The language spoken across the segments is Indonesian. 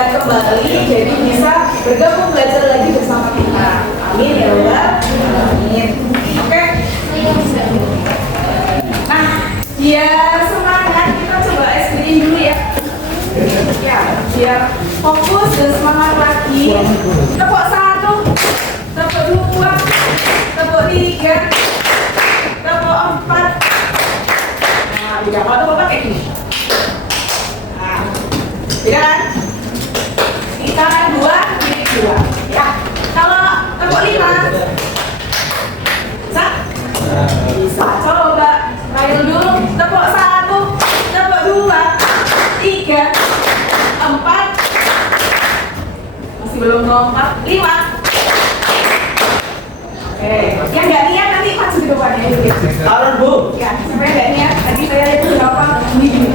sehat kembali, jadi bisa bergabung belajar lagi bersama kita. Amin ya Allah. Amin. Oke. Nah, biar semangat kita coba SBI dulu ya. Ya, biar fokus dan semangat lagi. Tepuk 1, tepuk 2, tepuk 3, tepuk 4. Nah, tidak mau tepuk pakai gini. Nah, tidak kan? Di tangan 2, kiri 2. Ya, kalau tepuk 5, bisa? Bisa. Coba trial dulu. Tepuk 1, tepuk 2, 3, 4. Masih belum lompat. 5. Oke, yang nggak niat nanti maju di depannya. Taruh Bu. Ya, sampai nggak niat. Tadi saya lihat berapa minggu.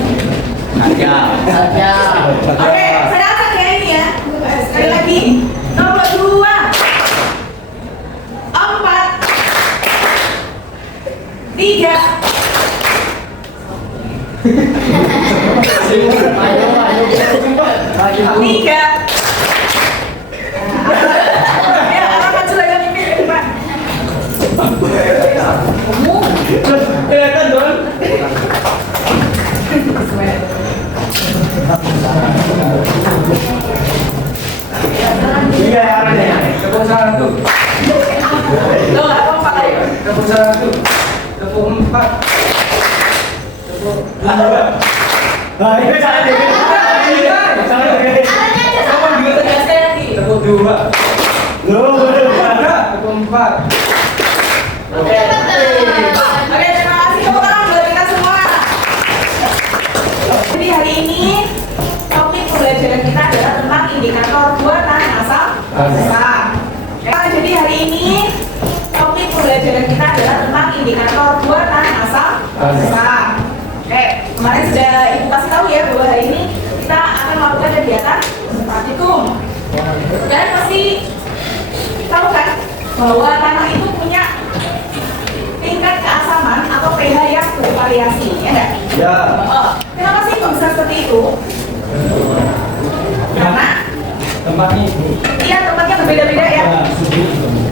Saja. Oke, saya akan ya ini ya. Sekali lagi. Nomor 2, 4, 3. Tiga. Ya, orang maju lagi mimpi ke depan. Kelihatan dong. Iya, arahnya. Tepuk 1. Lo nggak apa-apa ayo. Tepuk 1. Tepuk 4. Tepuk 2. Nah, ini salah deh. Salah deh. Tepuk 2. Sekali lagi. Tepuk 2. Loh, tepuk 4. Oke, terima kasih tepuk tangan buat kita semua. Jadi hari ini topik pembelajaran kita adalah tentang indikator buatan asal besar. Jadi hari ini topik pembelajaran kita adalah tentang indikator buatan asal besar. Oke, kemarin sudah ibu kasih tahu ya bahwa hari ini kita akan melakukan kegiatan praktikum. Dan pasti tahu kan bahwa tanah itu punya tingkat keasaman atau pH yang bervariasi, ya enggak? Ya. Kenapa sih kok bisa seperti itu? Karena Tempatnya ini. iya tempatnya berbeda-beda ya.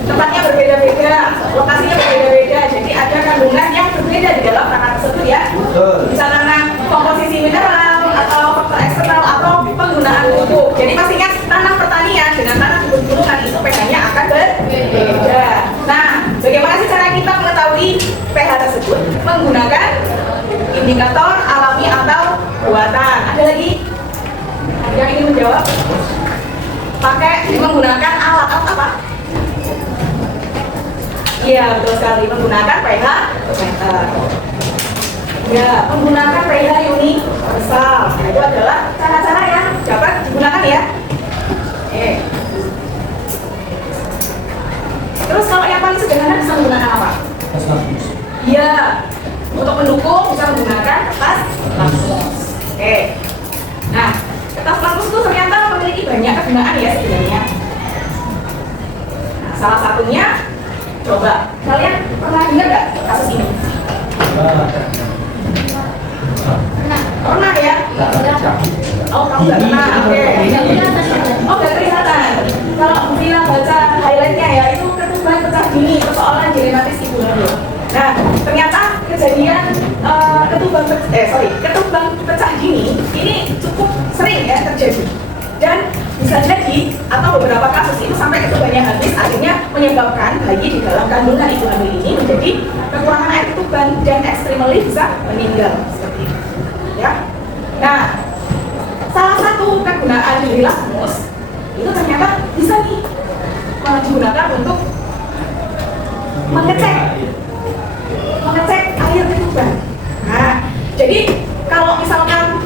Tempatnya berbeda-beda, lokasinya berbeda-beda. Jadi ada kandungan yang berbeda di dalam tanah tersebut ya. Betul. Bisa karena komposisi mineral atau faktor eksternal atau penggunaan pupuk. Jadi pastinya tanah pertanian dengan tanah gunung-gunungan itu pH-nya akan berbeda. Nah, bagaimana sih cara kita mengetahui pH tersebut? Menggunakan indikator alami atau buatan. Ada lagi yang ingin menjawab? Pakai menggunakan alat apa? Iya, betul sekali, menggunakan pH meter. Ya, menggunakan pH universal. Nah, itu adalah cara-cara yang dapat digunakan ya. Terus kalau yang paling sederhana bisa menggunakan apa? Iya, untuk mendukung bisa menggunakan kertas lakmus. Nah, kertas lakmus itu ternyata memiliki banyak kegunaan ya sebenarnya. Nah, salah satunya, coba kalian pernah dengar nggak kasus ini? Pernah ya? Oh, kamu nggak pernah? Oke. Oh, nggak kelihatan. Kalau bilang baca highlightnya ya, itu ketuban pecah dini, persoalan dilematis ibu hamil. Nah, ternyata kejadian ketuban pecah dini ini cukup sering ya terjadi. Dan bisa jadi atau beberapa kasus itu sampai ketubannya habis, akhirnya menyebabkan bayi di dalam kandungan ibu hamil ini menjadi kekurangan air ketuban dan ekstrimally bisa meninggal seperti itu. Ya. Nah, salah satu kegunaan dari lakmus itu ternyata bisa nih digunakan untuk mengecek air ketuban. Nah, jadi kalau misalkan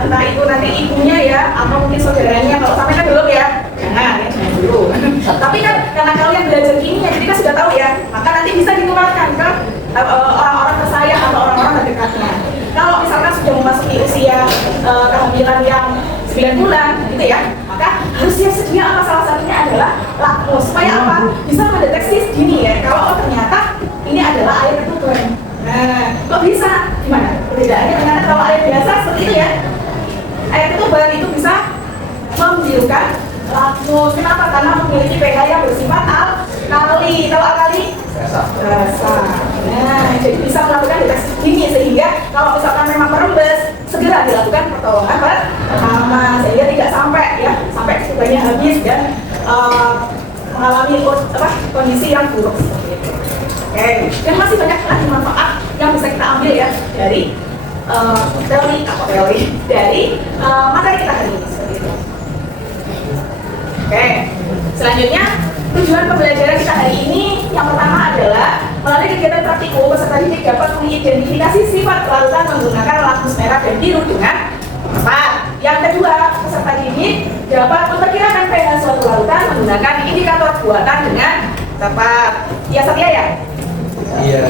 entah itu nanti ibunya ya atau mungkin saudaranya, kalau sampai kan belum ya jangan dulu. Tapi kan karena kalian belajar kimia jadi kan sudah tahu ya, maka nanti bisa ditularkan ke orang-orang tersayang atau orang-orang terdekatnya. Kalau misalkan sudah memasuki usia kehamilan yang 9 bulan gitu ya, maka harus siap sedia apa? Salah satunya adalah lakmus. Supaya apa? Bisa mendeteksi dini ya, kalau ternyata ini adalah air ketuban. Nah, kok bisa? Gimana? Perbedaannya dengan kalau air biasa seperti itu ya. Air ketuban itu bisa bukan lacnus. Kenapa? Karena memiliki pH yang bersifat alkali. Tahu alkali? Basa. Nah, jadi bisa melakukan deteksi dini sehingga kalau misalkan memang merembes, segera dilakukan pertolongan pertama sehingga tidak sampai ya sampai kesudahannya habis dan mengalami kondisi yang buruk seperti itu. Oke, dan masih banyak lagi manfaat yang bisa kita ambil ya dari dari materi kita hari ini seperti itu. Oke, selanjutnya tujuan pembelajaran kita hari ini yang pertama adalah melalui kegiatan praktikum peserta didik dapat mengidentifikasi sifat larutan menggunakan lacnus merah dan biru dengan tepat. Yang kedua, peserta didik dapat memperkirakan pH suatu larutan menggunakan indikator buatan dengan tepat. Ya, Satya ya? Iya.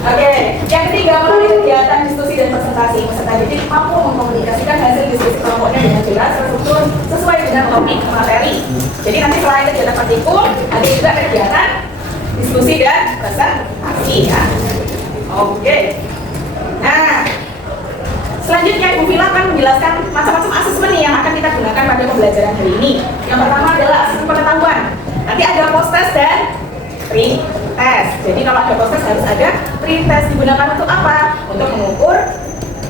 Oke, yang ketiga melalui kegiatan diskusi dan presentasi peserta didik mampu mengkomunikasikan hasil diskusi kelompoknya dengan jelas, terstruktur, sesuai dengan topik materi. Jadi nanti selain kegiatan praktikum, ada juga kegiatan diskusi dan presentasi ya. Oke. Nah, selanjutnya Ibu Vila akan menjelaskan macam-macam asesmen yang akan kita gunakan pada pembelajaran hari ini. Yang pertama adalah asesmen pengetahuan. Nanti ada post test dan pre-test. Jadi kalau ada post test harus ada pre-test. Digunakan untuk apa? Untuk mengukur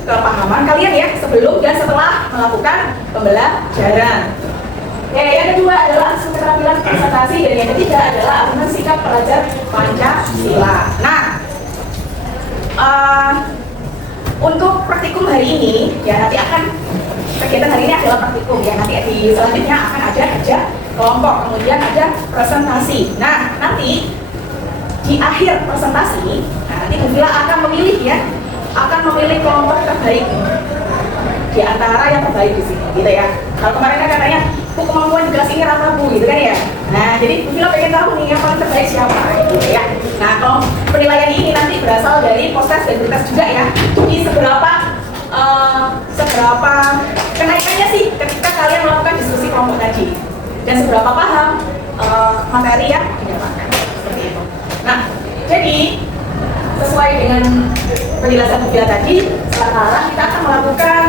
kepahaman kalian ya sebelum dan setelah melakukan pembelajaran. Yang kedua adalah asesmen keterampilan presentasi dan yang ketiga adalah asesmen sikap pelajar Pancasila. Nah, untuk praktikum hari ini ya nanti akan kegiatan hari ini adalah praktikum ya nanti di selanjutnya akan ada kerja kelompok kemudian ada presentasi. Nah nanti di akhir presentasi nanti Bu Vila akan memilih ya akan memilih kelompok terbaik di antara yang terbaik di sini gitu ya. Kalau kemarin kan katanya Bu kemampuan di kelas ini rata Bu gitu kan ya. Nah jadi Bu Vila pengen tahu nih yang paling terbaik siapa gitu ya. Nah kalau penilaian ini nanti berasal dari post test dan pre-test juga ya. Jadi seberapa kenaikannya sih ketika kalian melakukan diskusi kelompok tadi dan seberapa paham materi yang didapatkan seperti itu. Nah jadi sesuai dengan penjelasan Bu Vila tadi, sekarang kita akan melakukan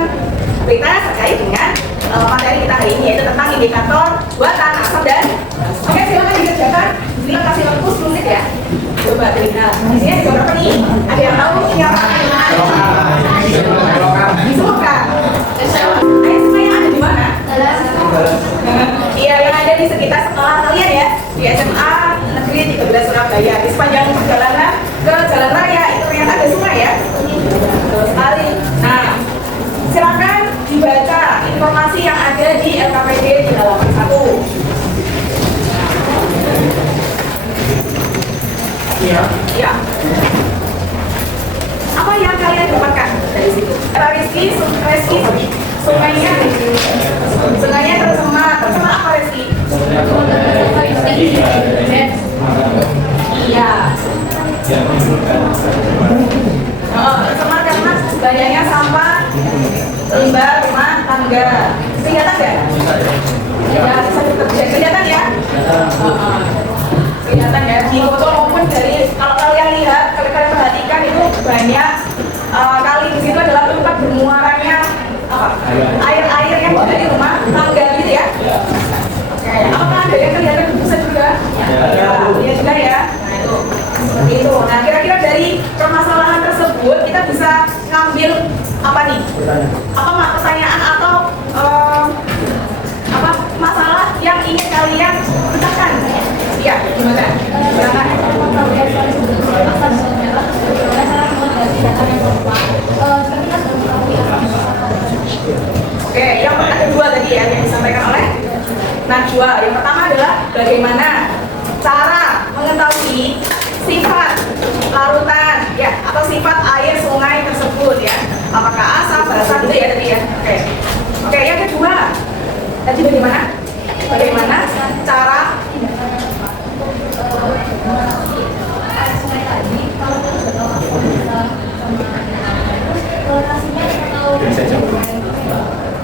pre-test terkait dengan materi kita hari ini yaitu tentang indikator buatan asam dan oke silakan dikerjakan. Bu Vila kasih fokus musik ya. Coba Trina, di sini ada berapa nih? Ada yang tahu siapa? Semua. Ayo semua yang ada di mana? Iya, yang ada di sekitar sekolah kalian ya di SMA Negeri 13 Surabaya. Di sepanjang perjalanan ke Jalan Raya itu ternyata ada sungai ya. Betul sekali. Nah, silakan dibaca informasi yang ada di LKPD di halaman 1. Ya. Apa yang kalian dapatkan dari situ? Rizky, sungainya tercemar apa Rizky? Iya. Tercemar karena banyaknya sampah, limbah rumah tangga. Kelihatan nggak? Ya, kelihatan ya? Kelihatan ya di foto maupun dari kalau kalian lihat kalian perhatikan itu banyak kali di situ adalah tempat bermuaranya air yang dari rumah tangga gitu ya. Oke, apakah ada yang kelihatan kebusan juga? Ya juga ya. Nah itu seperti itu. Nah kira-kira dari permasalahan tersebut kita bisa ngambil apa nih? Apa pertanyaan atau apa masalah yang ingin kalian pecahkan? Iya, gimana? Silakan. Oke, yang ada dua tadi ya yang disampaikan oleh Najwa. Yang pertama adalah bagaimana cara mengetahui sifat larutan ya atau sifat air sungai tersebut ya. Apakah asam, basa gitu ya tadi ya. Oke, yang kedua tadi bagaimana cara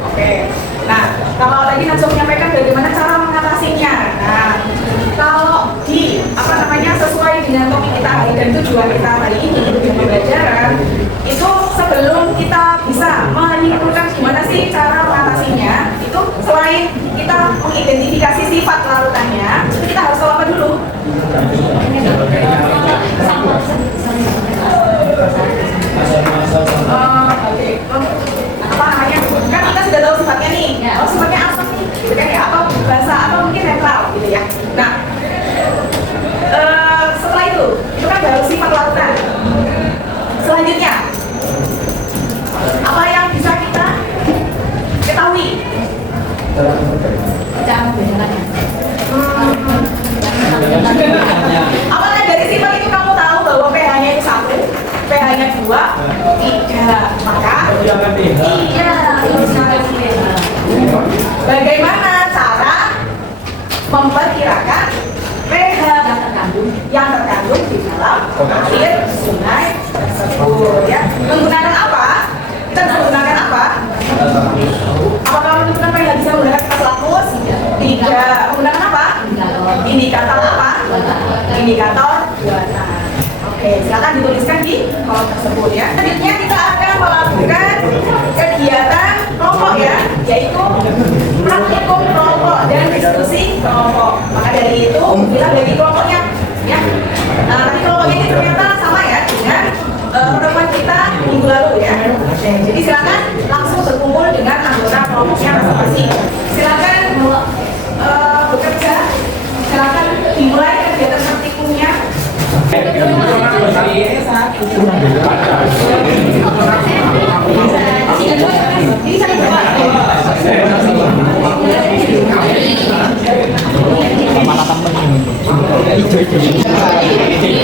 Oke, nah kalau tadi Najwa menyampaikan bagaimana cara mengatasinya. Nah, kalau sesuai dengan topik kita hari dan tujuan kita hari ini dengan pembelajaran itu sebelum kita bisa menyimpulkan gimana sih cara selain kita mengidentifikasi sifat larutannya, itu kita harus tahu apa dulu? Oke. Apa namanya? Kan kita sudah tahu sifatnya nih. Oh, sifatnya asam nih, gitu kan ya? Atau basa, atau mungkin netral, gitu ya. Nah, setelah itu kan baru sifat larutan. Selanjutnya, apa yang bisa kita ketahui? Apakah dari sifat itu kamu tahu bahwa pH-nya itu 1, pH-nya 2, 3? Maka bagaimana cara memperkirakan pH yang terkandung di dalam air sungai tersebut, ya? Menggunakan apa? Kita bisa menggunakan apa? Apakah menggunakan pH bisa menggunakan kertas lapus? Tidak. Menggunakan apa? Indikator apa? Indikator buatan. Oke, silakan dituliskan di kolom tersebut, ya. Selanjutnya kita akan melakukan kegiatan kelompok, ya, yaitu praktikum kelompok dan diskusi kelompok. Maka dari itu kita bagi kelompoknya, ya. Nah, tapi kelompoknya ini ternyata sama ya dengan pertemuan kita minggu lalu, ya. Oke, jadi silakan langsung berkumpul dengan anggota kelompoknya masing-masing. Silakan bekerja. Silakan dimulai kegiatan praktikumnya.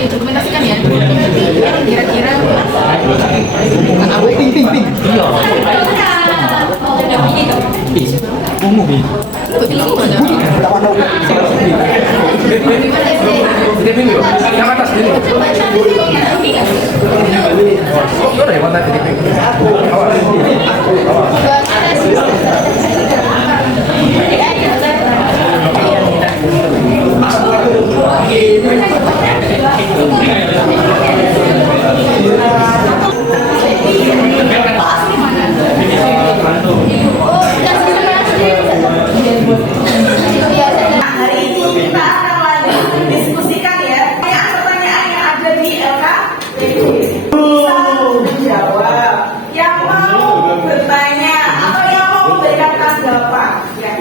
Dokumentasikan ya. Kira-kira Yang atas ini. Oh, yang mana tadi? Hari ini kita akan lanjut diskusikan, ya, pertanyaan-pertanyaan yang ada di LKPD. Bisa menjawab. Yang mau bertanya atau yang mau memberikan tanggapan, ya.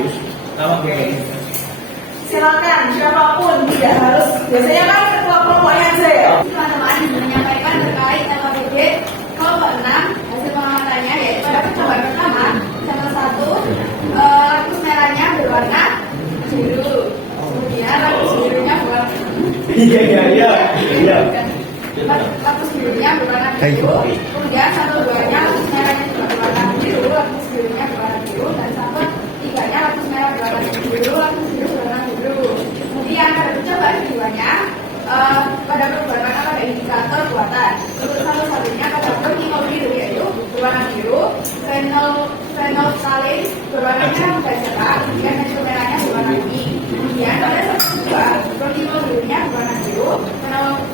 Oke. Silakan siapapun, tidak harus. Biasanya kan ketua kelompoknya aja, ya. teman-teman menyampaikan terkait LKPD kelompok 6 hasil pengamatannya, yaitu pada percobaan pertama salah 1 lapis merahnya berwarna biru, kemudian lapis birunya berwarna lapis birunya berwarna biru, kemudian 1-2-nya lapis merahnya juga berwarna biru, lapis birunya berwarna biru, dan 1-3-nya lapis merah berwarna biru, lapis biru berwarna biru. Kemudian pada percobaan keduanya pada perubahan warna pada indikator buatan. Untuk satu-satunya pada vertikal biru, yaitu berwarna biru, phenolphthalein berwarna merah dan cerah, kemudian methyl merahnya berwarna kuning. Kemudian pada satu-dua, vertikal birunya berwarna biru,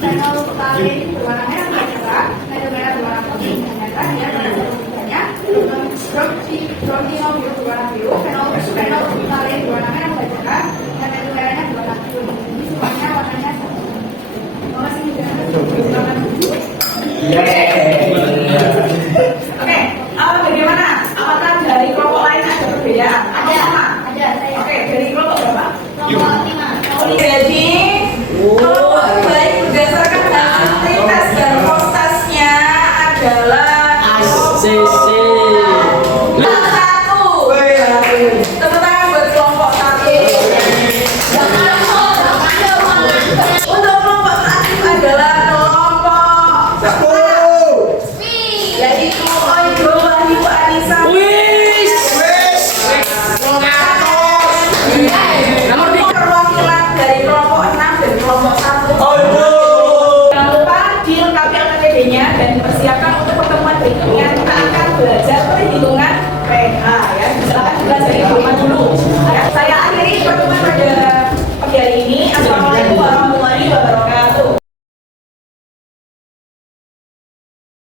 phenolphthalein berwarna merah dan cerah, methyl merah berwarna kuning. Dan terakhir pada satu-tiganya, vertikal biru berwarna biru, phenolphthalein berwarna merah dan cerah, dan methyl merahnya berwarna kuning. Ini semuanya warnanya sama. Oke, bagaimana? Apakah dari kelompok lain ada perbedaan?